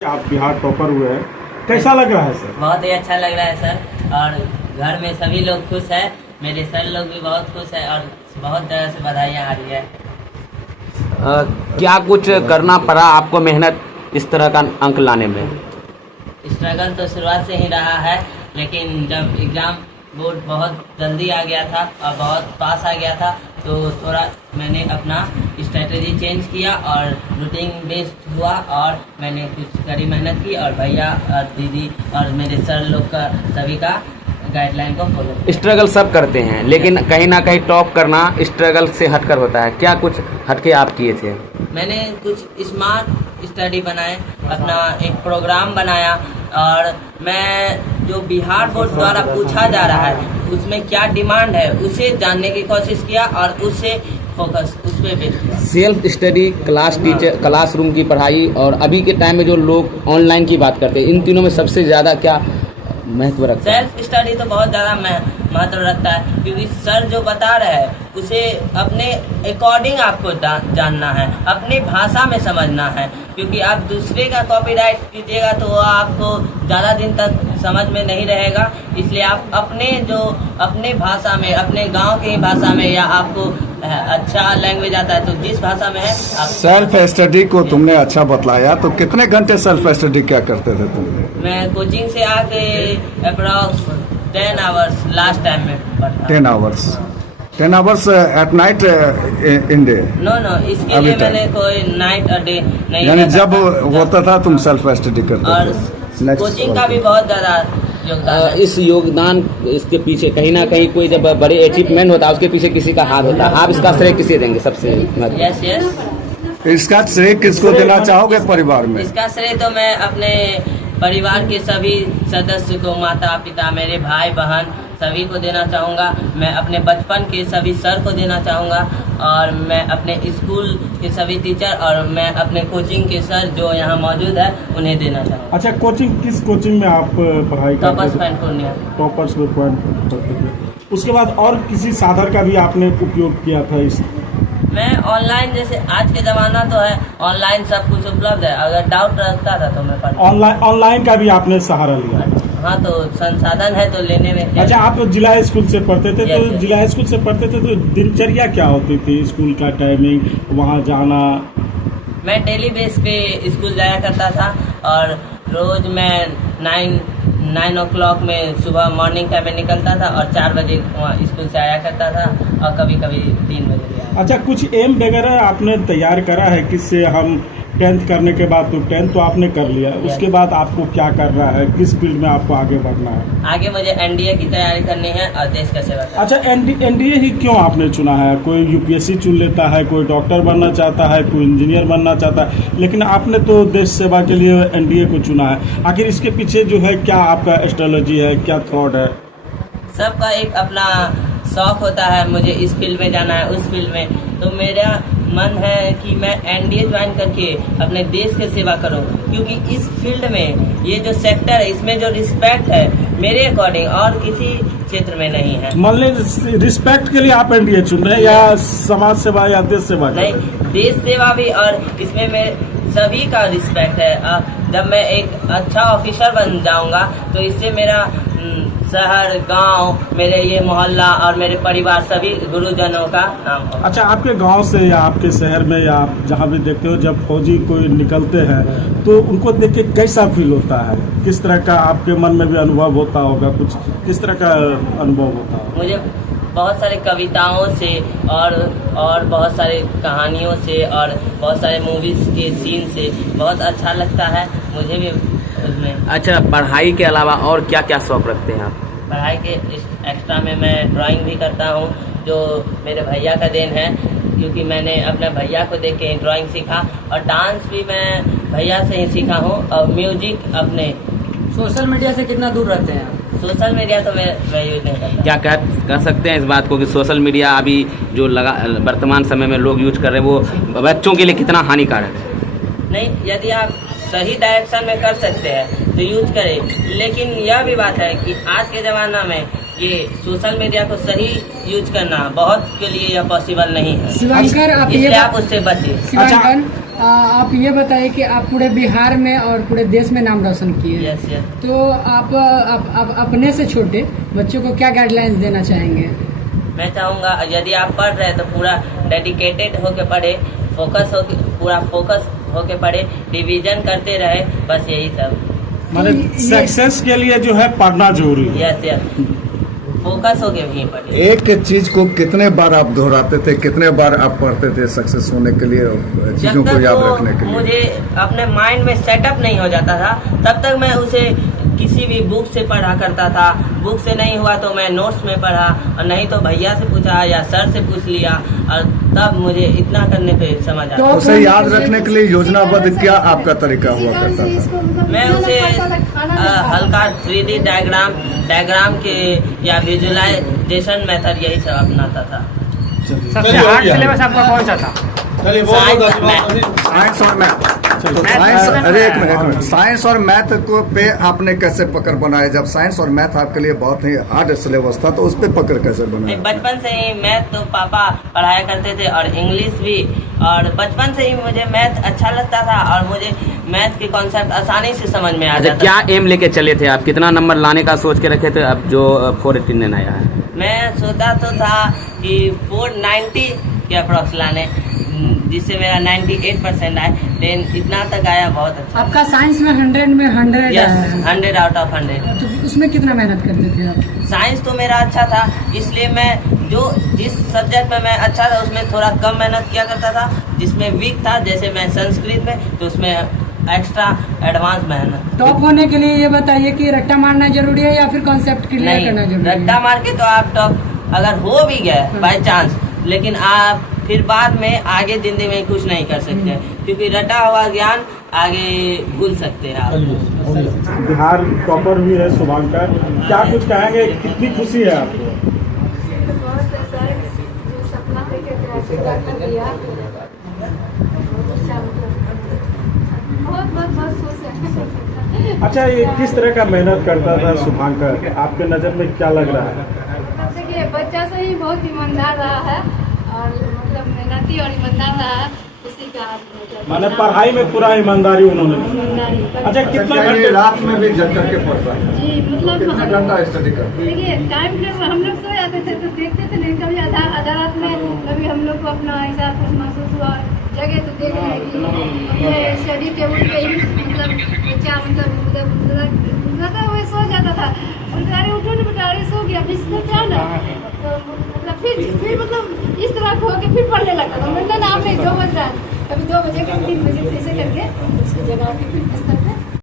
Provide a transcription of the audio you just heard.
आप बिहार टॉपर हुए हैं, कैसा लग रहा है सर? बहुत ही अच्छा लग रहा है सर। और घर में सभी लोग खुश हैं, मेरे सर लोग भी बहुत खुश हैं और बहुत तरह से बधाइयाँ आ रही है। क्या कुछ करना पड़ा आपको मेहनत इस तरह का अंक लाने में? स्ट्रगल तो शुरुआत से ही रहा है, लेकिन जब एग्ज़ाम बोर्ड बहुत जल्दी आ गया था और बहुत पास आ गया था तो थोड़ा मैंने अपना स्ट्रेटजी चेंज किया और रूटीन बेस्ड हुआ और मैंने कुछ कड़ी मेहनत की और भैया और दीदी और मेरे सर लोग का सभी का गाइडलाइन को फॉलो किया। स्ट्रगल सब करते हैं, लेकिन कहीं ना कहीं टॉप करना स्ट्रगल से हटकर होता है। क्या कुछ हटके आप किए थे? मैंने कुछ स्मार्ट स्टडी बनाए, अपना एक प्रोग्राम बनाया और मैं जो बिहार बोर्ड द्वारा पूछा जा रहा है उसमें क्या डिमांड है उसे जानने की कोशिश किया और उससे फोकस उस पर बेस किया। सेल्फ स्टडी, क्लासरूम की पढ़ाई और अभी के टाइम में जो लोग ऑनलाइन की बात करते हैं, इन तीनों में सबसे ज़्यादा क्या महत्व रखता है? सेल्फ स्टडी तो बहुत ज़्यादा महत्व रखता है, क्योंकि सर जो बता रहे हैं उसे अपने अकॉर्डिंग आपको जानना है, अपनी भाषा में समझना है, क्योंकि आप दूसरे का कॉपीराइट कीजिएगा तो वो आपको ज़्यादा दिन तक समझ में नहीं रहेगा। इसलिए आप अपने भाषा में, अपने गांव की भाषा में, या आपको अच्छा लैंग्वेज आता है तो जिस भाषा में है आप। सेल्फ स्टडी को तुमने अच्छा बतलाया, तो कितने घंटे सेल्फ स्टडी क्या करते थे तुम? मैं कोचिंग से आके अप्रॉक्स 10 आवर्स लास्ट टाइम में पढ़ता। 10 hours at night in day? No, इसके लिए मैंने कोई नाइट और डे नहीं, यानी जब होता था तुम सेल्फ स्टडी करते और थे? कोचिंग का भी बहुत ज़्यादा योगदान है। इस योगदान इसके पीछे कहीं ना कहीं कोई जब बड़े अचीवमेंट होता है उसके पीछे किसी का हाथ होता है। आप इसका श्रेय किसे देंगे सबसे? यस। इसका श्रेय किसको देना चाहोगे परिवार में? इसका श्रेय तो मैं अपने परिवार के सभी सदस्य को, माता पिता, मेरे भाई बहन सभी को देना चाहूँगा। मैं अपने बचपन के सभी सर को देना चाहूँगा और मैं अपने स्कूल के सभी टीचर और मैं अपने कोचिंग के सर जो यहाँ मौजूद है उन्हें देना चाहूँगा। अच्छा, कोचिंग किस कोचिंग में आप पढ़ाई करते थे? Toppers point Purnia. टॉपर्स में पॉइंट पढ़ते थे। उसके बाद और किसी साधन का भी आपने उपयोग किया था? इस मैं ऑनलाइन, जैसे आज के ज़माना तो है ऑनलाइन सब कुछ उपलब्ध है, अगर डाउट रहता था तो मैं पढ़ता। ऑनलाइन का भी आपने सहारा लिया? हाँ, तो संसाधन है तो लेने में क्या। अच्छा, आप तो जिला स्कूल से पढ़ते थे? Yes, तो yes. जिला स्कूल से पढ़ते थे तो दिनचर्या क्या होती थी? स्कूल का टाइमिंग, वहाँ जाना? मैं डेली बेस पे स्कूल जाया करता था और रोज मैं 9 o'clock में सुबह मॉर्निंग टाइम में निकलता था और 4 बजे वहाँ स्कूल से आया करता था और कभी कभी 3 बजे भी आया। अच्छा, कुछ एम वगैरह आपने तैयार करा है किससे? हम 10th करने के बाद, तो 10th तो आपने कर लिया, उसके बाद आपको क्या करना है? किस फील्ड में आपको आगे बढ़ना है? आगे मुझे एनडीए की तैयारी करनी है और देश का सेवा करना। अच्छा, एनडीए ही क्यों आपने चुना है? कोई यूपीएससी चुन लेता है, कोई डॉक्टर बनना चाहता है, कोई इंजीनियर बनना चाहता है, लेकिन आपने तो देश सेवा के लिए एनडीए को चुना है। आखिर इसके पीछे जो है क्या आपका स्ट्रेटजी है, क्या थॉट है? सबका एक अपना शौक होता है, मुझे इस फील्ड में जाना है, उस फील्ड में, तो मेरा मन है कि मैं एनडीए ज्वाइन करके अपने देश की सेवा करूं, क्योंकि इस फील्ड में ये जो सेक्टर है इसमें जो रिस्पेक्ट है मेरे अकॉर्डिंग और किसी क्षेत्र में नहीं है। मान लीजिए रिस्पेक्ट के लिए आप एनडीए चुन रहे हैं या समाज सेवा या देश सेवा? नहीं, देश सेवा भी, और इसमें मेरे सभी का रिस्पेक्ट है। जब मैं एक अच्छा ऑफिसर बन जाऊंगा तो इससे मेरा शहर, गांव, मेरे ये मोहल्ला और मेरे परिवार सभी गुरुजनों का नाम होगा। अच्छा, आपके गांव से या आपके शहर में या आप जहाँ भी देखते हो, जब फौजी कोई निकलते हैं तो उनको देख के कैसा फील होता है? किस तरह का आपके मन में भी अनुभव होता होगा? कुछ किस तरह का अनुभव होता होगा? मुझे बहुत सारे कविताओं से और बहुत सारे कहानियों से और बहुत सारे मूवीज़ के सीन से बहुत अच्छा लगता है मुझे भी उसमें। अच्छा, पढ़ाई के अलावा और क्या क्या शौक रखते हैं आप? पढ़ाई के एक्स्ट्रा में मैं ड्राइंग भी करता हूँ, जो मेरे भैया का देन है, क्योंकि मैंने अपने भैया को देख के ड्राइंग सीखा, और डांस भी मैं भैया से ही सीखा हूँ, और म्यूजिक अपने। सोशल मीडिया से कितना दूर रहते हैं आप? सोशल मीडिया तो मैं यूज नहीं करता। क्या कह सकते हैं इस बात को कि सोशल मीडिया अभी जो वर्तमान समय में लोग यूज कर रहे हैं वो बच्चों के लिए कितना हानिकारक है? नहीं, यदि आप सही डायरेक्शन में कर सकते हैं तो यूज करें, लेकिन यह भी बात है कि आज के ज़माना में ये सोशल मीडिया को सही यूज करना बहुत के लिए यह पॉसिबल नहीं है, शिवांकर, इसलिए आप उससे बचिए। अच्छा, आप ये बताइए कि आप पूरे बिहार में और पूरे देश में नाम रोशन किए। Yes yes. तो आप अपने से छोटे बच्चों को क्या गाइडलाइंस देना चाहेंगे? मैं चाहूँगा यदि आप पढ़ रहे हैं तो पूरा डेडिकेटेड होके पढ़े, पूरा फोकस होके पढ़े, रिवीजन करते रहे, बस यही सब। माने सक्सेस के लिए जो है पढ़ना जरूरी है। यस यस, फोकस होके भी पढ़े। एक चीज को कितने बार आप दोहराते थे, कितने बार आप पढ़ते थे सक्सेस होने के लिए, चीजों को याद रखने के लिए? मुझे अपने माइंड में सेटअप नहीं हो जाता था तब तक मैं उसे किसी भी बुक से पढ़ा करता था। बुक से नहीं हुआ तो मैं नोट्स में पढ़ा, और नहीं तो भैया से पूछा या सर से पूछ लिया, और तब मुझे इतना करने पे समझ आया। उसे याद रखने के लिए योजनाबद्ध क्या आपका तरीका हुआ करता था? मैं उसे हल्का 3D डायग्राम के या विजुअलाइजेशन मेथड यही सब अपनाता था। सबसे हार्ड सिलेबस आपका कौन सा था? साइंस और मैथ। तो साइंस, अरे एक मिनट, साइंस और मैथ को पे आपने कैसे पकड़ बनाया? जब साइंस और मैथ आपके लिए बहुत ही हार्ड सिलेबस था तो उस पे पकड़ कैसे बनाया? बचपन से ही मैथ तो पापा पढ़ाया करते थे और इंग्लिश भी, और बचपन से ही मुझे मैथ अच्छा लगता था और मुझे मैथ के कॉन्सेप्ट आसानी से समझ में आ जाता था। क्या एम लेके चले थे आप? कितना नंबर लाने का सोच के रखे थे? अब जो 489 आया है। मैं सोचा तो था कि 490 के अप्रॉक्स लाने, जिससे मेरा 98% आए, लेकिन इतना तक आया, बहुत अच्छा। आपका साइंस में 100 में 100 यस, आया। 100 आउट ऑफ 100। तो उसमें कितना मेहनत करते थे आप? साइंस तो मेरा अच्छा था, इसलिए मैं जिस सब्जेक्ट में मैं अच्छा था उसमें थोड़ा कम मेहनत किया करता था। जिसमें वीक था, जैसे मैं संस्कृत में, तो उसमें एक्स्ट्रा एडवांस मेहनत। टॉप होने के लिए ये बताइए कि रट्टा मारना जरूरी है या फिर कॉन्सेप्ट क्लियर करना नहीं, जरूरी है? रट्टा मार के तो आप टॉप अगर हो भी गए बाय चांस, लेकिन आप फिर बाद में आगे जिंदगी में कुछ नहीं कर सकते, क्योंकि रटा हुआ ज्ञान आगे भूल सकते हैं आप। बिहार टॉपर भी है शुभांकर, क्या कुछ कहेंगे? कितनी खुशी है आपको? बहुत ऐसा है, जो सपना देखे थे आज पूरा कर लिया। बहुत खुश है। अच्छा, ये किस तरह का मेहनत करता था शुभांकर? आपके नज़र में क्या लग रहा है? देखिए, बच्चा से ही बहुत ईमानदार रहा है और मतलब मेहनती और ईमानदार रहा है, उसी का माने पढ़ाई में पूरा ईमानदारी उन्होंने की। ईमानदारी। अच्छा, कितना ये घंटे? रात में भी जग करके पढ़ता है? जी, मतलब कितने घंटा स्टडी करते? देखिए, टाइम जब हम लोग सो जाते थे तो देखते थे, नहीं कभी आधा रात में कभी हम लोग को अपना ऐसा कुछ महसूस हुआ जगह तो देख रहे हैं कि ये स्टडी टेबल पे ही मतलब बच्चा मतलब वो सो जाता था। अरे उठो ना बेटा, अरे सो गया, बिस्तर क्या ना, तो मतलब फिर मतलब इस तरह को होकर फिर पढ़ने लगता था। मतलब ना आपने 2 बज रहा है, कभी 2 बजे, कभी 3 बजे, ऐसे करके उसकी जगह फिर बिस्तर पे